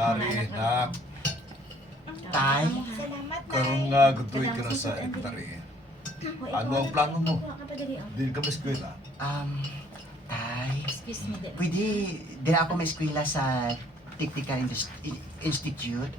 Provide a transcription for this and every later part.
Lari, nak. Tay? Salamat, Tay. Karoon nga gutoy ka na sa elementary. Ano ang plano mo? Din ka ba eskwela? Tay? Excuse me, Dad. Pwede din ako may eskwela sa Technical Institute?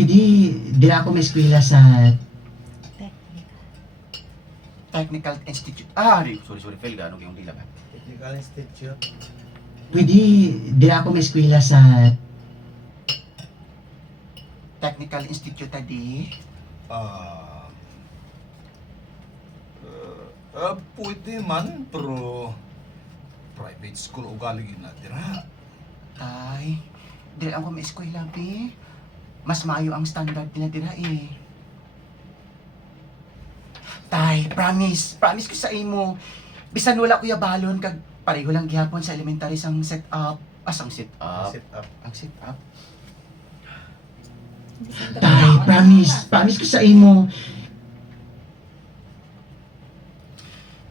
Pwede din ako may eskwela sa Technical Institute. Sorry, Phil, gano'n yung dila ka? Technical Institute. Pwede din ako may eskwela sa Technical Institute tadi. Pwede man, pero private school o galing na tira. Tay, di ako may eskwela, be. Mas maayo ang standard nila dira eh. Tay, promise ko sa imo. Bisan wala kuya balon kag pareho lang gihapon sa elementary sang set up. Asang set up? Sit up. Ang set up. Tay, promise ko sa imo.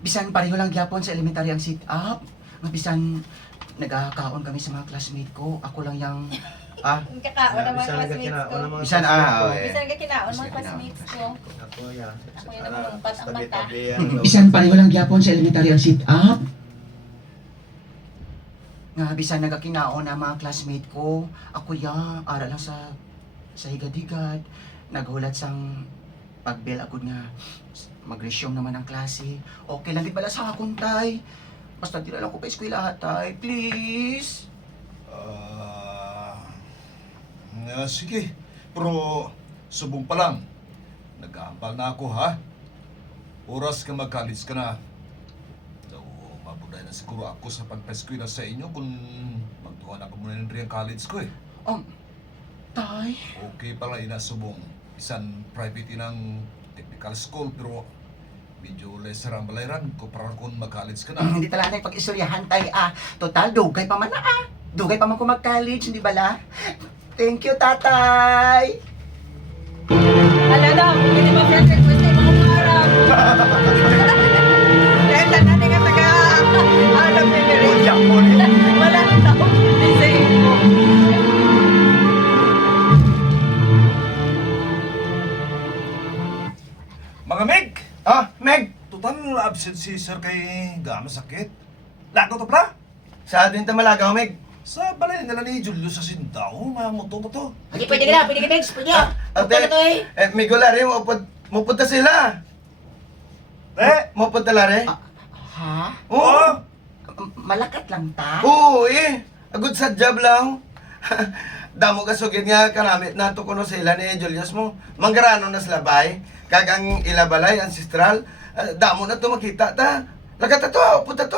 Bisan pareho lang gihapon sa elementary ang sit up. Nga bisan nagkakaon kami sa mga classmate ko. Ako lang yung Ang kakaon ng mga Bisan classmates kinaon ko. ng mga bisan classmates ko. eh. Bisan ka kinaon Bisan mga classmates ko. Ako yan. Ako yan ang malungkot ang mata. Tabi-tabi yan. Bisan pareho lang gihapon sa elementary ang sit up. Nga bisan nagakinaon ang mga classmate ko. Ako ya, ara lang sa higad-higad. Naghulat sang pagbel agud nga mag-resume naman ang klase. Okay lang di bala sa akong tay. Basta di na lang ko pa eskwela tay, please. Sige, pero subong pa lang. Nag-aampal na ako, ha? Oras ka mag-college ka na. So, mabuday na siguro ako sa pagpa-eskwela sa inyo kung magtuhan ako muna ng ang college ko, eh. Tay, Okay pala inasubong. Isan private inang technical school, pero medyo lesser ang balayran ko para kung mag-college ka na. hindi talaga pag-istoryahan tay Total, dugay pa man na Dugay pa man ko mag-college, hindi bala? Thank you, tatay! Ala daw, hindi ba friend request ay mga umarap? Dahil na natin nga taga out of memory. Wala na tao. Say mo. Mga Meg! Meg! Total absent si sir kay gama sakit. Lagaw to pala? Sa din malagaw, Meg. Sa balay nila ni Julio sa Sindao, mga moto. Hindi, pwede ka Dex, pwede ka. Ate, may gulari, mupunta sila. Mupunta lari. Ha? Oo. Malakat lang ta? Oo, eh. Agud sa job lang. Damo ka sugid nga kanamit na to kuno sila ni Julius mo. Manggarano na sila bay. Kagang ilabalay ancestral. Damo na to makita ta. Lagata to, punta to.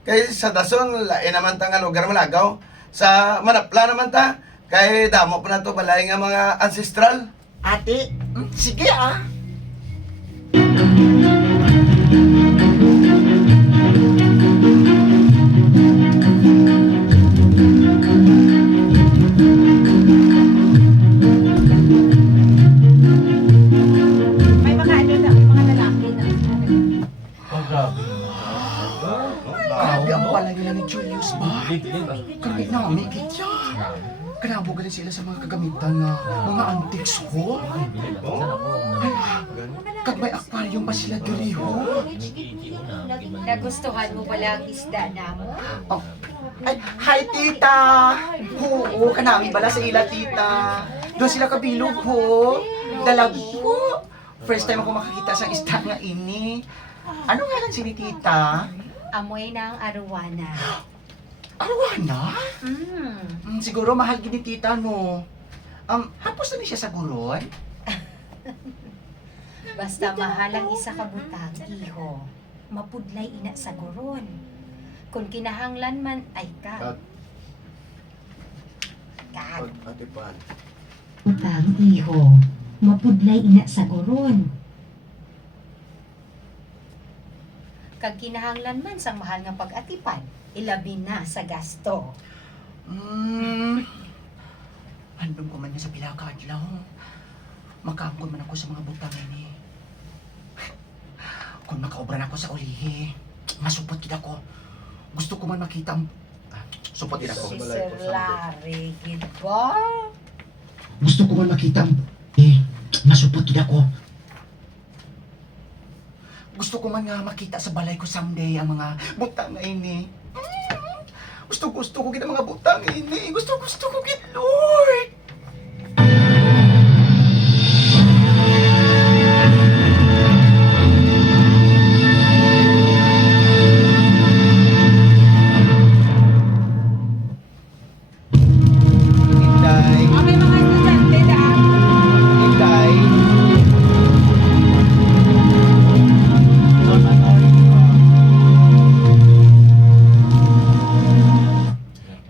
Kay sa Dason, lain naman ta nga lugar malagaw. Sa Manapla naman ta. Kay damo pa na to balay nga mga ancestral. Ate, sige May mga mga lalaki na. Grabe ang palay nila ni Julius ba? Grabe na, may kitya. Kanabo galing sila sa mga kagamitan na mga antiques ho. Kag may aquarium pa sila diri ho. Nagustuhan mo pala ang isda na mo? Oh. Ay, hi tita! Oo, kanami bala sa ila tita. Doon sila kabilog ho. Dalag ho. First time ako makakita sa isda nga ini. Ano nga lang sini tita? Amoy ng arwana. Arwana? Mm. Siguro mahal gini tita no. Hapos na ni siya sa guron? Basta mahal ang isa ka butang, iho. Mapudlay ina sa guron. Kung kinahanglan man, ay ka. Kat. Ate Pan. Utang iho, mapudlay ina sa guron. Kag kinahanglan man sa mahal nga pag-atipan, ilabi na sa gasto. Handong ko man na sa pila ka adlaw. Makaangkon man ako sa mga butang ini. Kung makaobra na ako sa ulihi, masupot gid ako. Gusto ko man makita supot gid ako. Si Sir Larry, gid ba? Gusto ko man makita masupot gid ako. Gusto ko man nga makita sa balay ko someday ang mga butang nga ini. Gusto ko gid ang mga butang ini. Gusto ko gid, Lord. Inday. May mga estudyante na. Inday.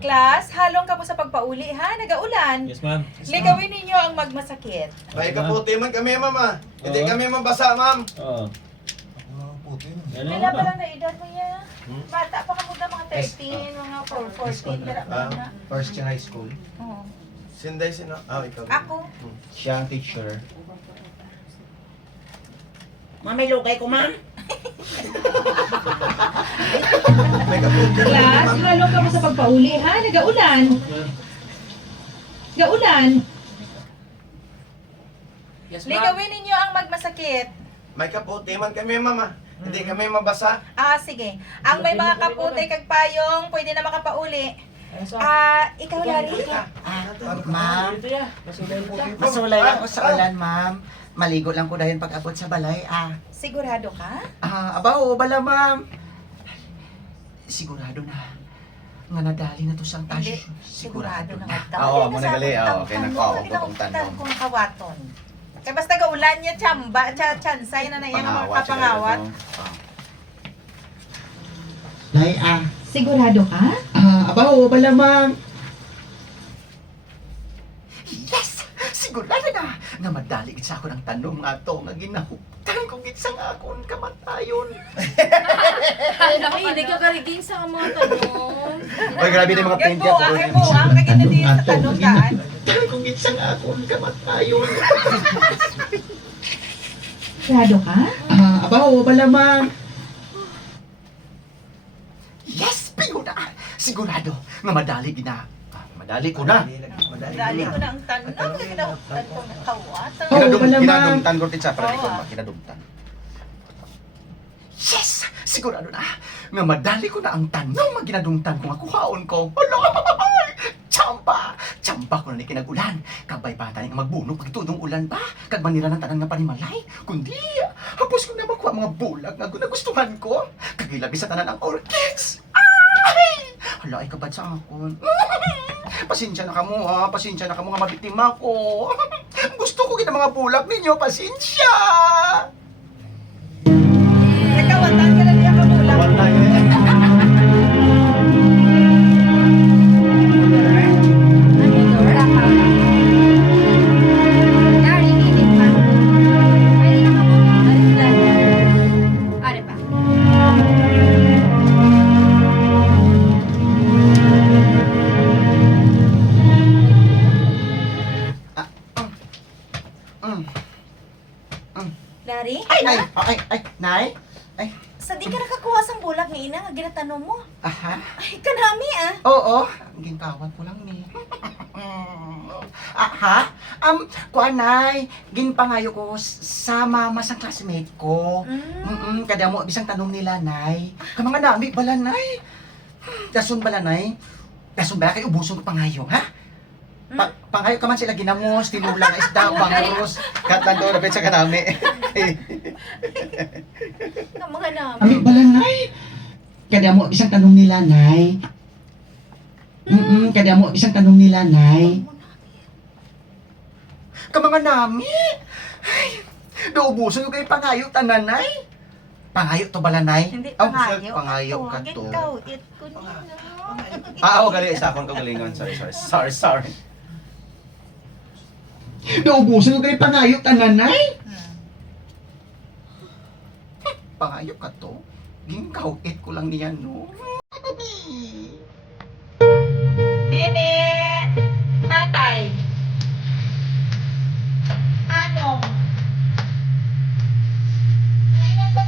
Class, halong ka po sa pagpauli ha, nagaulan. Yes, ma'am. Ligawin ninyo ang magmasakit. May kaputi man kami, mama. Hindi Oo. kami mabasa, ma'am. Oo. Yan Kailan lang pa ba? lang na edad mo yan? Bata pa ka muna mga 13, mga 14, dara pa na. First year high school. Oo. Sinday sino? Ikaw. Ako, Siya ang teacher. Mamay lugay ko, ma'am. May kaputi man, class, ma'am. halong ka po sa pagpauli ha, nagaulan. Gaulan. Yes, Ligawin ninyo ang magmasakit. May kaputi man kami, mama. Hindi kami mabasa. Sige. Ang may mga kaputi kag payong, pwede na makapauli. Ikaw, Larry? Ma'am, Ito ya. Masulay po. masulay lang ko sa ulan, ma'am. Maligo lang ko dahil pag-abot sa balay, Sigurado ka? Abaw, bala, ma'am. Sigurado na. Nga nadali na to sa Hindi. tasyo. Sigurado na nga. Oo, mo nagali. Oo, okay na ko. Ako putong Tanong tanong. kung kawaton. Kaya basta gaulan niya, tsamba, tsansay na na yung mga kapangawat. Nay, Sigurado ka? abaw, bala, ma'am. Yes! Sigurado na! Nga madali gid sa ako ng tanong nga to nga ginahuptan ko gid sa akon kamatayon. Ay, hindi ka kariging sa mga tanong. Oy, grabe na yung mga Yan pente po, ako. ay po, ang kagina din sa tanong daan. Tagal ko gid sa akon kamatayon. Sigurado ka? Abaw, bala, ma'am. Yes, pingo na! Sigurado nga madali gid na. Madali ko na. Dali ko na ang tanong, kinahuptan ko ng kawatan. Oh, wala, ma'am. Kinadumtan ko din sa pero Oo. ko ba kinadumtan. Yes! Sigurado na! Nga madali ko na ang tanong nga ginadungtan ko nga kuhaon ko. Hala! Tsamba! Tsamba ko na ni kinagulan. Kabay pa tayo nga magbunog pagtudong ulan ba? Kag manira ng tanan nga panimalay. Kundi, hapos ko na makuha mga bulag nga nagustuhan ko. Kagilabi sa tanan ang orchids. Ay! Hala, ay kabad sa akon. Pasensya na kamo ha. Pasensya na kamo nga mabiktima ko. Gusto ko gina mga bulag ninyo. Pasensya! Nakawatan ka na niya kamulang. Dari, hindi pa. Pwede na ka mo. Are pa. Larry, Nay? sa di ka nakakuha sang bulag nga ina nga ginatanong mo. Aha. Ay, kanami Oo, gintawan ko lang ni. Aha. Kuanay, ginpangayo ko sa mama sa classmate ko. Kada mo bisang tanong nila, nay. Kamanga nami bala, nay. Dason bala, nay. Dason bala kay ubuson ko pangayo, ha? Pangayo ka man sila ginamos, tinulang isda, bangus, katando na sa kanami. Ng mga namin. Ami bala, nay. Kada mo bisang tanong nila, nay. Kada mo bisang tanong nila, nay. Kamanga nami. Ay, naubuson yung kay pangayo tananay. Pangayo to balanay? Hindi Oh, pangayo. pangayo ka Ito, to. ikaw, it ko nino. Oo, gali isa akong kagalingon. Sorry. Naubuson yung kay pangayo tananay. Pangayo ka to. Ginkaw it ko lang niyan, no? Dini! Tatay! Ano? Ano ba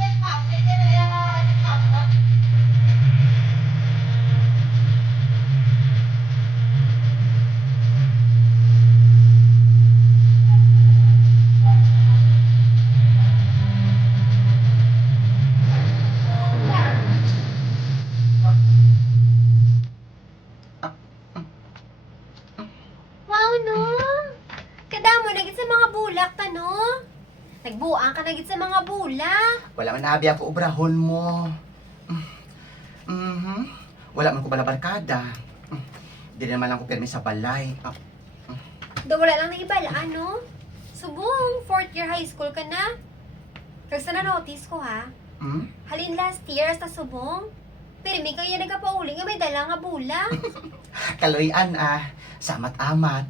bulak tano. Nagbuang ka na gid sa mga bulak. Wala man nabi ako obrahon mo. Wala man ko balabarkada. Di naman lang ko permi sa balay. Do wala lang nagibalaan, no? Subong, 4th year high school ka na. Kag sa na-notice ko, ha? Halin last year sa subong. Pero may kaya nagkapauli nga may dala nga bulak. Kaloyan samat-amat.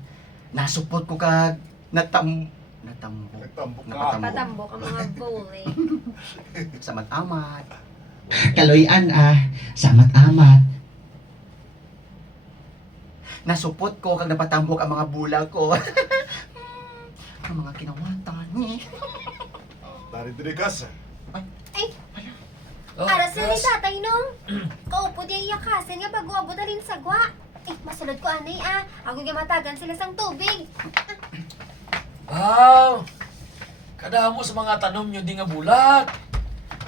Nasupot ko kag natambok. Nagtambok ka. Nakatambok. Patambok ang mga bully. Samat-amat. Kaloyan samat-amat. Nasupot ko kag napatambok ang mga bulag ko. Ang mga kinawatan ni. Dari dirigas. Ara sa ni tatay nung. Kaupo di ang yakasin nga bago abot alin sagwa. Masulod ko anay Ako nga matagan sila sang tubig. Kadamo sa mga tanom nyo di nga bulat.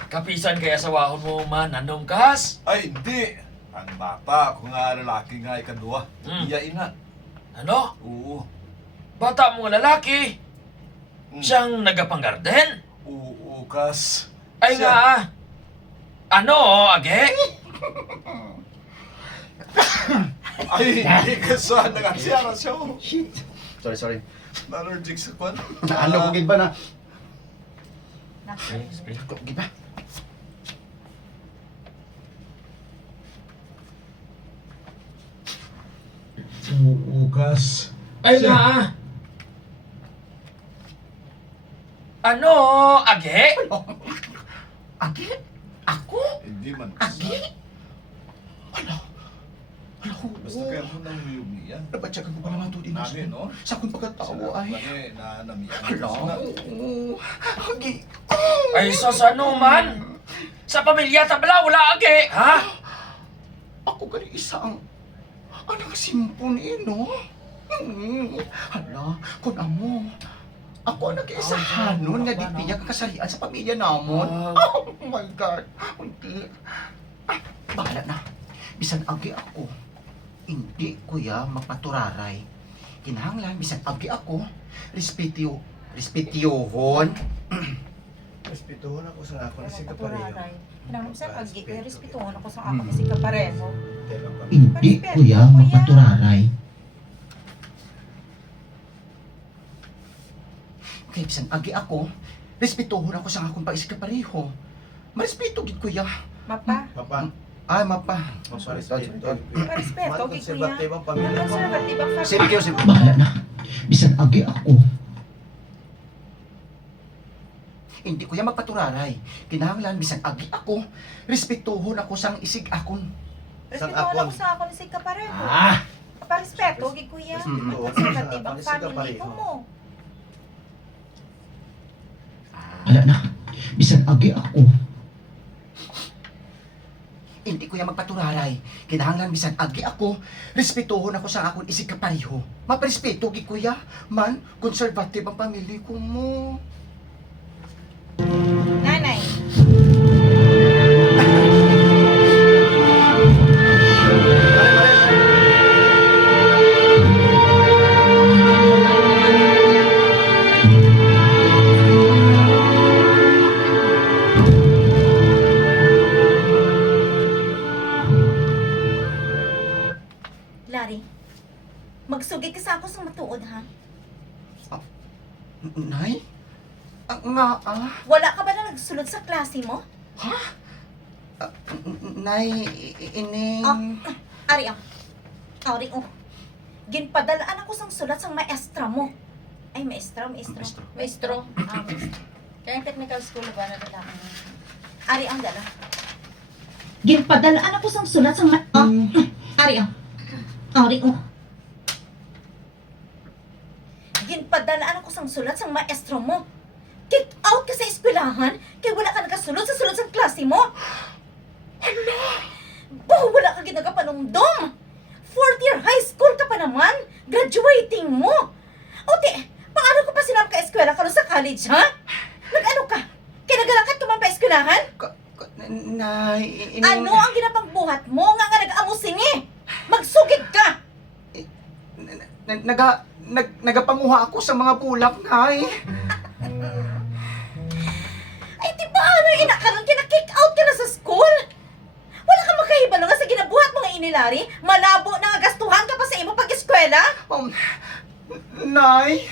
Kapisan kaya sa wahon mo man, anong kas? Ay, hindi. Ang bata, kung nga lalaki nga ikadua, iya ina. Ano? Oo. Bata mo nga lalaki? Siyang nagapanggarden? Oo, kas. Ay nga. Ano, age? Ay, hindi ka sa nag-asyara siya. Shit. Sorry. Na-allergic sa kwan. Naano ko gid ba na? Spray. Gid ba? Oo, kas. Ay nga. Ano, age? Agi? Ako? Hindi man. Agi? Basta kaya mo nang miyog niya. Nabatsagan ko pa naman to din. Nani, no? Sa akong pagkatao ay. Lagi na namiyan. Hala. Agi. Ay, sos ano man? Sa pamilya tabla, wala age, ha? Ako gali isa ang simpon no? Hala, kung amo. Ako ang nag-iisahanon nga di piya kakasalian sa pamilya namon. Oh my God. Hindi. Bahala na. Bisan agi ako. Hindi kuya magpaturaray. Kinahanglan bisan agi ako. Respetyohon. Respetuhon ako sa ako na si Kapareho. Nang sa pag-i, respetuhan ako sa ako si Kapareho. Hindi kuya magpaturaray. Okay, bisan agi ako. Respetuhon ako sa akong pag-isip kapareho. Marespeto gid kuya. Mapa, Papa, Ay, mapa. respeto. respeto kay kuya. Konserbatibang ang pamilya mo. Konserbatibang Sige kayo, sige. Bahala na. Bisan agi ako. Hindi kuya magpaturaray. Kinahanglan bisan agi ako. Respetuhon ako sang isig akon. Respetuhan ako sa ako ni si Kapareho. Respeto kay kuya. Respetuhon Konserbatibang sa ako ni si family Kapareho. ko mo. Bahala na. Bisan agi ako. Hindi kuya magpaturaray. Kinahanglan bisan agi ako. Respetuhon ako sa akon isig kapareho. Maprespeto gid kuya. Man, conservative ang pamilya ko mo. Nanay. Larry, magsugid ka sa ako sa matuod, ha? Nay? Nga Wala ka ba na nagsulod sa klase mo? Nay, ining... Ari, Ari, ginpadalaan ako sang sulat sang maestra mo. Ay, maestro. Maestro. Kaya technical school ba na dala? Ari, ang dala. Ginpadalaan ako sang sulat sang Ari. Ginpadalaan ako sang sulat sang maestro mo. Kick out ka sa eskwelahan kaya wala ka nakasulod sa sulod sang klase mo. Hala! Wala ka ginagapanumdum. 4th year high school ka pa naman. Graduating mo. Ote, paano ko pa sinam ka eskwela ka sa college, ha? Nag-ano ka? Kinagalakat ka man pa eskwelahan? Nay, ining... Ano ang ginapangbuhat mo nga nag-amusingi? Magsugid ka! nagapanguha ako sa mga bulak, Nay. Ay, di ba ano yung inakaroon kina-kick out ka na sa school? Wala ka makahibalo nga sa ginabuhat mga inilari? Malabo na nga gastuhan ka pa sa imo pag-eskwela? Nay,